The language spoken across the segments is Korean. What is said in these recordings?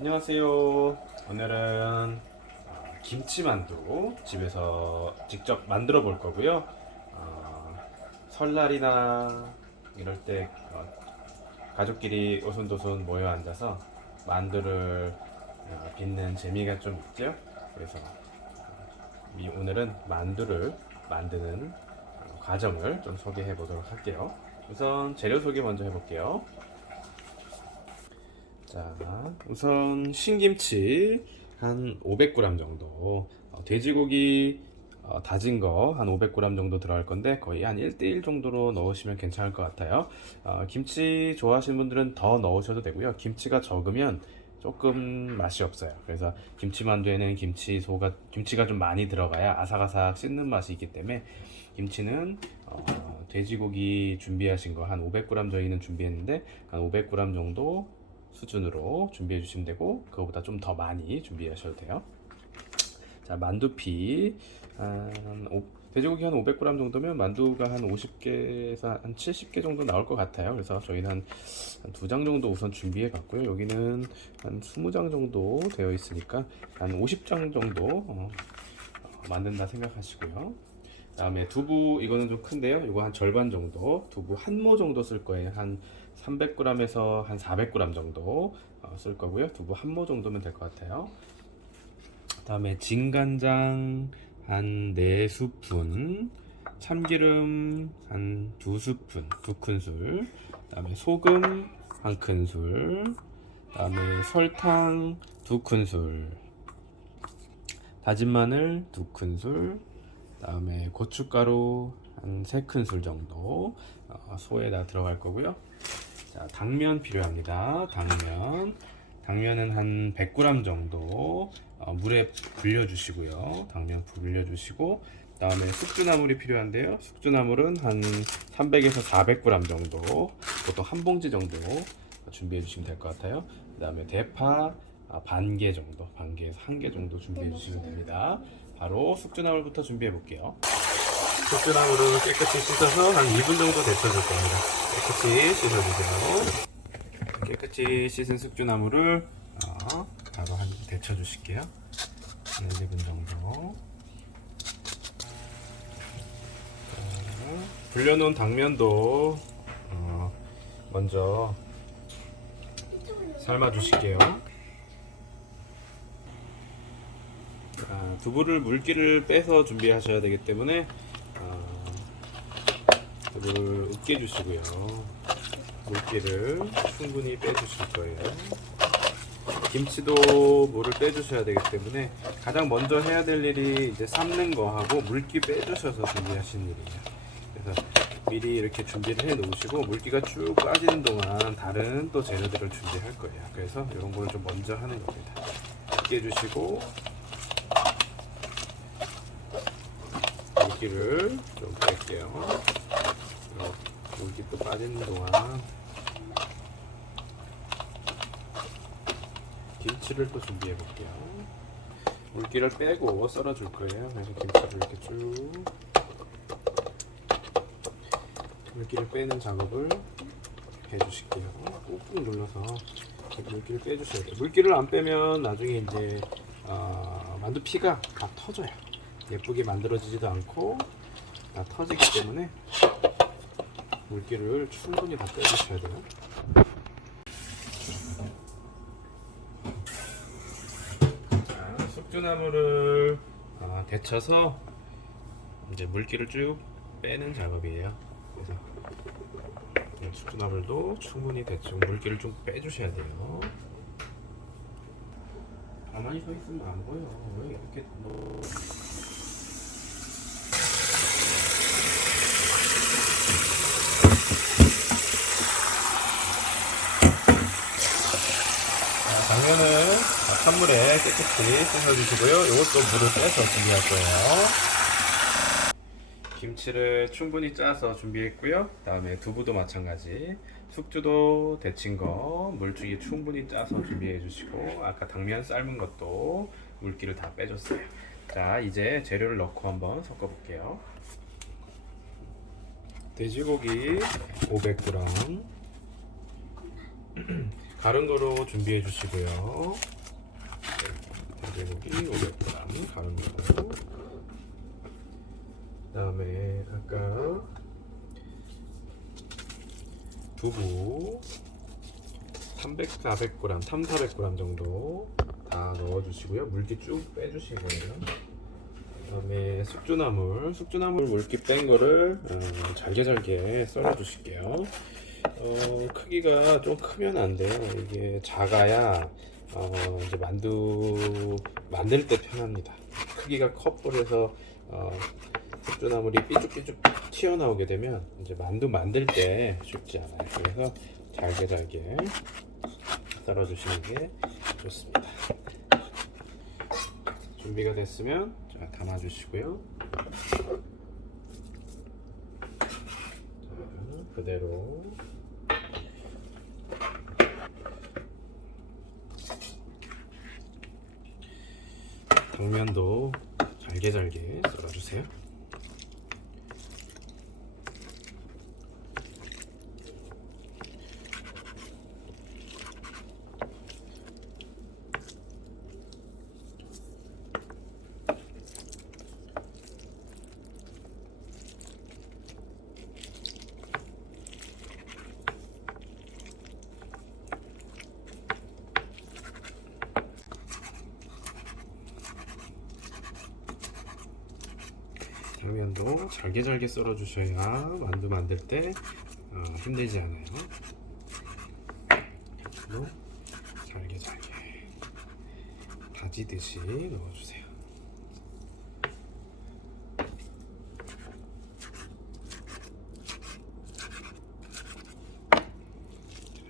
안녕하세요. 오늘은 김치만두 집에서 직접 만들어 볼 거고요. 설날이나 이럴 때 가족끼리 오순도순 모여 앉아서 만두를 빚는 재미가 좀 있죠. 그래서 오늘은 만두를 만드는 과정을 좀 소개해 보도록 할게요. 우선 재료 소개 먼저 해볼게요. 자, 우선 신김치 한 500g 정도, 돼지고기 다진 거 한 500g 정도 들어갈 건데 거의 한 1대1 정도로 넣으시면 괜찮을 것 같아요. 김치 좋아하시는 분들은 더 넣으셔도 되고요. 김치가 적으면 조금 맛이 없어요. 그래서 김치만두에는 김치가 좀 많이 들어가야 아삭아삭 씹는 맛이 있기 때문에 김치는 돼지고기 준비하신 거 한 500g 저희는 준비했는데 한 500g 정도 수준으로 준비해 주시면 되고 그거보다 좀 더 많이 준비하셔도 돼요. 자, 만두피 돼지고기 한 500g 정도면 만두가 한 50개에서 한 70개 정도 나올 것 같아요. 그래서 저희는 한 2장 정도 우선 준비해 봤고요. 여기는 한 20장 정도 되어 있으니까 한 50장 정도 만든다 생각하시고요. 다음에 두부, 이거는 좀 큰데요. 이거 한 절반 정도, 두부 한 모 정도 쓸 거예요. 한 300g에서 한 400g 정도 쓸 거고요. 두부 한 모 정도면 될 것 같아요. 다음에 진간장 한 4스푼, 참기름 한 2스푼, 2큰술, 다음에 소금 한 큰술, 다음에 설탕 2큰술, 다진 마늘 2큰술, 다음에 고춧가루 한 3큰술 정도 소에다 들어갈 거고요. 자, 당면 필요합니다. 당면은 한 100g 정도 물에 불려주시고요. 당면 불려주시고, 다음에 숙주나물이 필요한데요. 숙주나물은 한 300에서 400g 정도, 보통 한 봉지 정도 준비해 주시면 될 것 같아요. 그 다음에 대파 반 개 정도, 반 개에서 한 개 정도 준비해 주시면 됩니다. 바로 숙주나물부터 준비해 볼게요. 숙주나물은 깨끗이 씻어서 한 2분 정도 데쳐줄 겁니다. 깨끗이 씻어주세요. 깨끗이 씻은 숙주나물을 바로 한 데쳐주실게요. 한 1~2분 정도. 불려놓은 당면도 먼저 삶아주실게요. 두부를 물기를 빼서 준비하셔야 되기 때문에 두부를 으깨주시고요. 물기를 충분히 빼주실 거예요. 김치도 물을 빼주셔야 되기 때문에 가장 먼저 해야 될 일이 이제 삶는 거하고 물기 빼주셔서 준비하시는 일이에요. 그래서 미리 이렇게 준비를 해 놓으시고 물기가 쭉 빠지는 동안 다른 또 재료들을 준비할 거예요. 그래서 이런 거는 좀 먼저 하는 겁니다. 으깨주시고 물기를 좀 뺄게요. 물기 또 빠지는 동안 김치를 또 준비해 볼게요. 물기를 빼고 썰어 줄 거예요. 그래서 김치를 이렇게 쭉 물기를 빼는 작업을 해 주실게요. 꾹꾹 눌러서 물기를 빼 주셔야 돼요. 물기를 안 빼면 나중에 이제 만두 피가 다 터져요. 예쁘게 만들어지지도 않고 다 터지기 때문에 물기를 충분히 다 빼주셔야 돼요. 숙주나물을 데쳐서 이제 물기를 쭉 빼는 작업이에요. 그래서 숙주나물도 충분히 데치고 물기를 좀 빼주셔야 돼요. 가만히 서 있으면 안 보여. 왜 이렇게 당면은 찬물에 깨끗이 씻어주시고요. 이것도 물을 빼서 준비할 거예요. 김치를 충분히 짜서 준비했고요. 다음에 두부도 마찬가지. 숙주도 데친 거 물주기 충분히 짜서 준비해 주시고, 아까 당면 삶은 것도 물기를 다 빼줬어요. 자, 이제 재료를 넣고 한번 섞어 볼게요. 돼지고기 500g, 가른 거로 준비해 주시고요. 돼지고기 500g 가른 거. 그다음에 아까 두부 300-400g, 300-400g 정도 다 넣어주시고요. 물기 쭉 빼주시고요. 그다음에 숙주나물 물기 뺀 거를 잘게 썰어주실게요. 크기가 좀 크면 안 돼요. 이게 작아야 이제 만두 만들 때 편합니다. 크기가 커버려서 숙주나물이 삐죽삐죽 튀어나오게 되면 이제 만두 만들 때 쉽지 않아요. 그래서 잘게 썰어주시는 게 좋습니다. 준비가 됐으면 자, 담아주시고요. 자, 그대로 당면도 잘게 썰어주세요. 당면도 잘게 썰어주셔야 만두 만들 때 힘들지 않아요. 잘게 다지듯이 넣어주세요.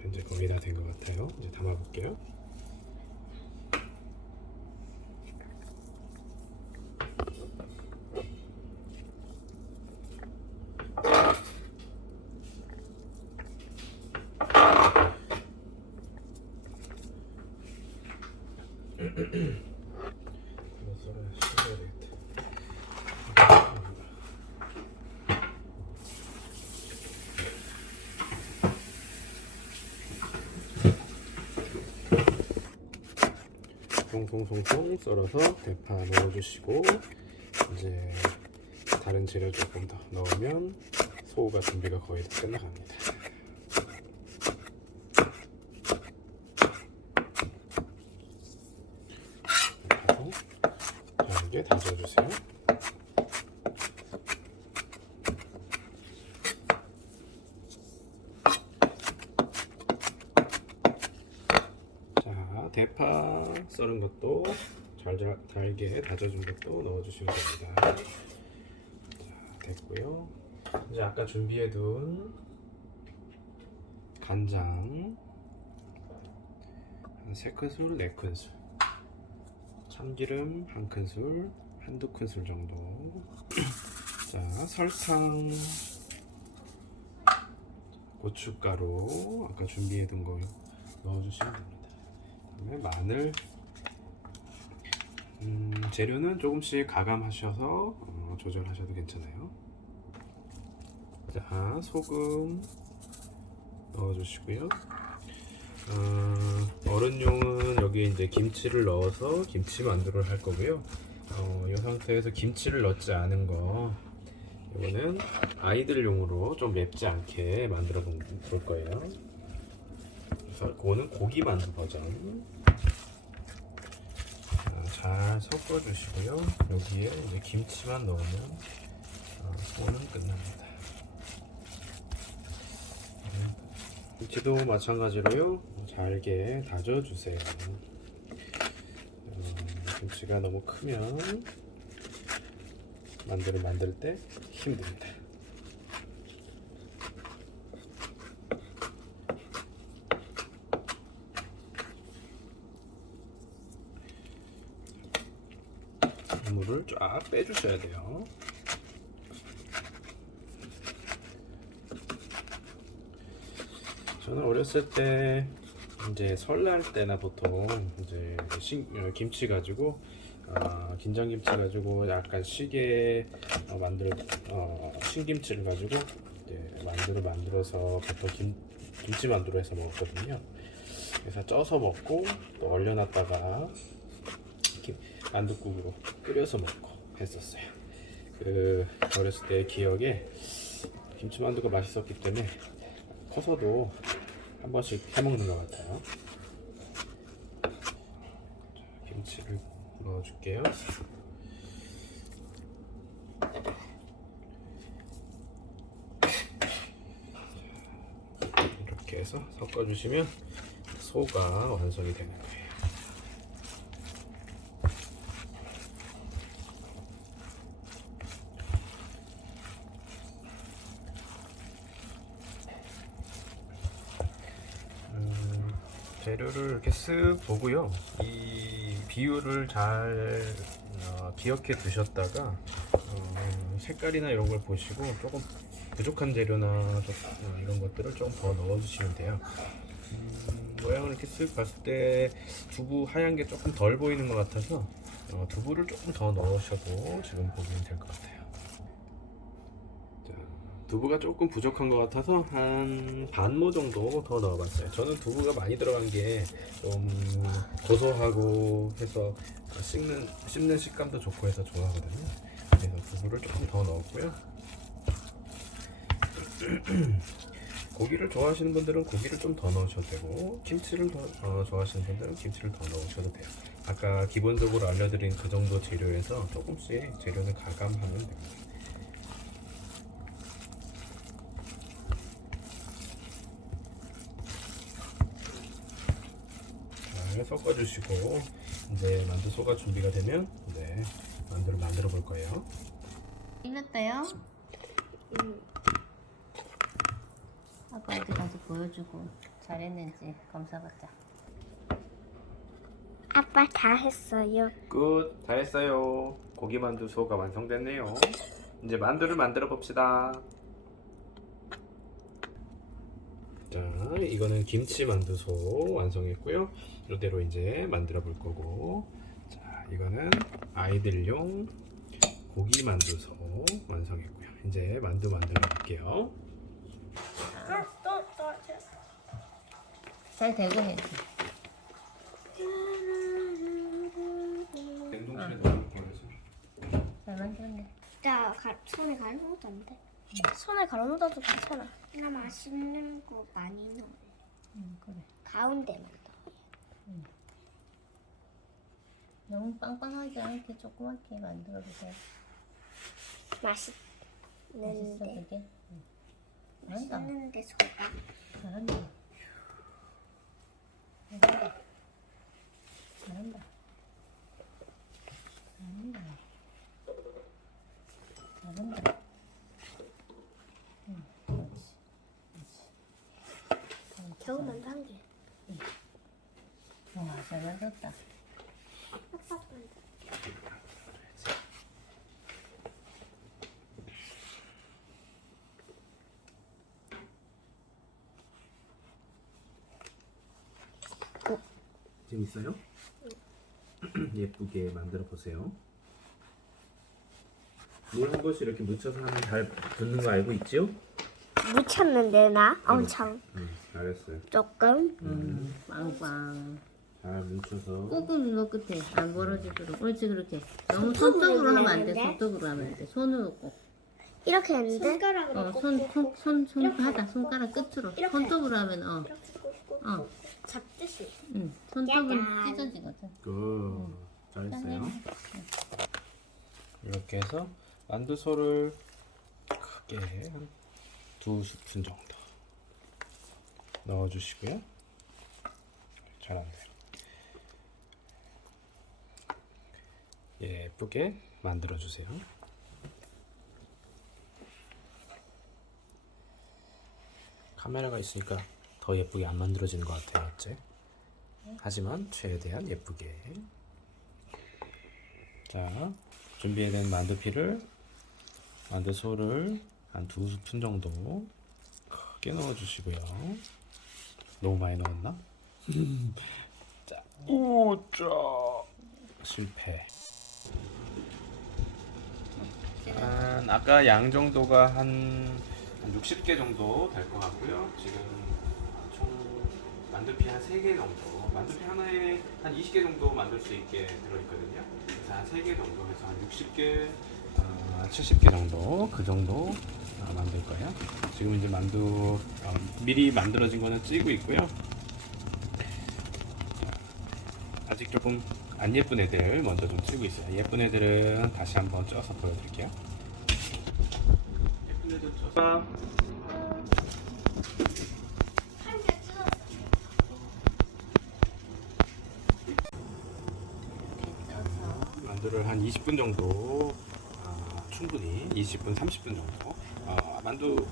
이제 거의 다 된 것 같아요. 이제 담아볼게요. 송송송송 썰어서 대파 넣어주시고 이제 다른 재료 조금 더 넣으면 소우가 준비가 거의 다 끝나갑니다. 대파도 잘게 다져주세요. 대파 썰은 것도 잘게 다져준 것도 넣어주시면 됩니다. 자, 됐고요. 이제 아까 준비해둔 간장 한 3큰술, 4큰술, 참기름 1큰술, 1~2큰술 정도. 자, 설탕, 고춧가루 아까 준비해둔 거 넣어주시면 됩니다. 마늘, 재료는 조금씩 가감하셔서 조절하셔도 괜찮아요. 자, 소금 넣어주시고요. 어른용은 여기 이제 김치를 넣어서 김치 만두를 할 거고요. 이 상태에서 김치를 넣지 않은 거, 이거는 아이들용으로 좀 맵지 않게 만들어 볼 거예요. 그거는 고기 만두 버전. 잘 섞어 주시고요. 여기에 이제 김치만 넣으면 소는 끝납니다. 김치도 마찬가지로요. 잘게 다져 주세요. 김치가 너무 크면 만두를 만들 때 힘듭니다. 물을 쫙 빼주셔야 돼요. 저는 어렸을 때 이제 설날 때나 보통 이제 김치 가지고 김장김치 가지고 약간 시게 신김치를 가지고 이제 만두를 만들어서 보통 김치 만두로 해서 먹었거든요. 그래서 쪄서 먹고 또 얼려놨다가 이렇게 만둣국으로 끓여서 먹고 했었어요. 그 어렸을 때 기억에 김치만두가 맛있었기 때문에 커서도 한 번씩 해먹는 것 같아요. 자, 김치를 넣어줄게요. 이렇게 해서 섞어주시면 소가 완성이 되는 거예요. 재료를 이렇게 쓱 보고요. 이 비율을 잘 기억해 두셨다가 색깔이나 이런 걸 보시고 조금 부족한 재료나 이런 것들을 좀 더 넣어주시면 돼요. 모양을 이렇게 쓱 봤을 때 두부 하얀 게 조금 덜 보이는 것 같아서 두부를 조금 더 넣으셔도 지금 보면 될 것 같아요. 두부가 조금 부족한 것 같아서 한 반모 정도 더 넣어봤어요. 저는 두부가 많이 들어간 게 좀 고소하고 해서 씹는 식감도 좋고 해서 좋아하거든요. 그래서 두부를 조금 더 넣었고요. 고기를 좋아하시는 분들은 고기를 좀 더 넣으셔도 되고, 김치를 더 좋아하시는 분들은 김치를 더 넣으셔도 돼요. 아까 기본적으로 알려드린 그 정도 재료에서 조금씩 재료는 가감하면 됩니다. 잘 섞어주시고 이제 만두소가 준비가 되면 이제 만두를 만들어 볼 거예요. 익었어요? 아까 어디 가서 보여주고 잘했는지 검사받자. 아빠 다 했어요. 끝! 다 했어요. 고기 만두소가 완성됐네요. 이제 만두를 만들어 봅시다. 자, 이거는 김치 만두소 완성했고요. 이대로 이제 만들어 볼 거고, 자, 이거는 아이들용 고기 만두소 완성했고요. 이제 만두 만들어 볼게요. 잘 되고 해. 냉동실에 넣어놓을 거라서. 잘 만들었네. 나 손에 가는 것도 안 돼. 손에 가는 것도 괜찮아. 나 맛있는 거 많이 넣어. 그래. 가운데만 넣어. 너무 빵빵하지 않게 조그맣게 만들어도 돼. 맛있어 맛있는데. 그게? 잘한다. 맛있는데 소가. 잘한다. 잘한다. 잘한다. 잘한다. 잘한다. 응, 그렇지. 그렇지. 겨우 만든 한 개. 와, 잘 만들었다. 아빠도 만든. 재밌어요? 예쁘게 만들어 보세요. 물 한 번씩 이렇게 묻혀서 하면 잘 붙는 거 알고 있죠? 묻혔는데 나 엄청 잘했어요. 조금. 빵빵. 잘 묻혀서. 꾹꾹 눌러 끝에 안 벌어지도록. 옳지, 그렇게. 너무 손톱으로 하면 안 돼. 손톱으로 하면 안 돼. 손으로 꼭. 이렇게 했는데 손가락으로 손 하다. 손가락 끝으로. 이렇게. 손톱으로 하면 어. 잡듯이. 손톱은 짜잔. 찢어지거든. 굿. 잘했어요. 이렇게 해서 만두소를 크게 한 2스푼 정도 넣어주시고요. 잘한대요. 예쁘게 만들어주세요. 카메라가 있으니까 더 예쁘게 안 만들어지는 것 같아요. 어째? 하지만 최대한 예쁘게. 자, 준비된 만두피를 만두소를 한 2스푼 정도 크게 넣어주시고요. 너무 많이 넣었나? 자, 오짜 실패. 아까 양 정도가 한 60개 정도 될 것 같고요. 지금 총 만두피 한 3개 정도, 만두피 하나에 한 20개 정도 만들 수 있게 들어있거든요. 그래서 한 3개 정도 해서 한 60개, 70개 정도, 그 정도 만들 거예요. 지금 이제 만두 미리 만들어진 거는 찌고 있고요. 아직 조금 안 예쁜 애들 먼저 좀 찌고 있어요. 예쁜 애들은 다시 한번 쪄서 보여드릴게요. 예쁜 애들 쪄서 만두를 한 20분 정도 충분히 20분, 30분 정도 만두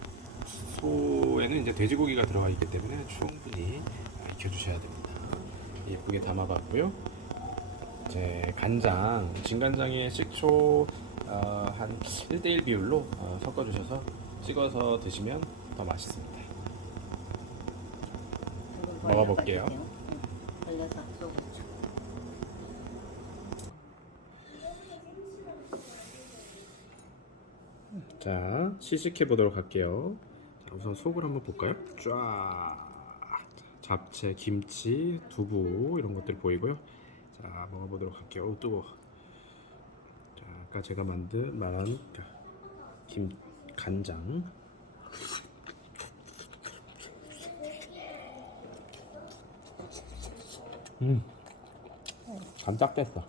소에는 이제 돼지고기가 들어가 있기 때문에 충분히 익혀주셔야 됩니다. 예쁘게 담아봤고요. 이제 간장, 진간장에 식초 한 1대1 비율로 섞어주셔서 찍어서 드시면 더 맛있습니다. 먹어볼게요. 걸려서 쏘고추. 자, 시식해 보도록 할게요. 자, 우선 속을 한번 볼까요? 쫙 잡채, 김치, 두부 이런 것들 보이고요. 자, 먹어보도록 할게요. 오, 뜨거워. 자, 아까 제가 말한 간장. 간 딱 됐어.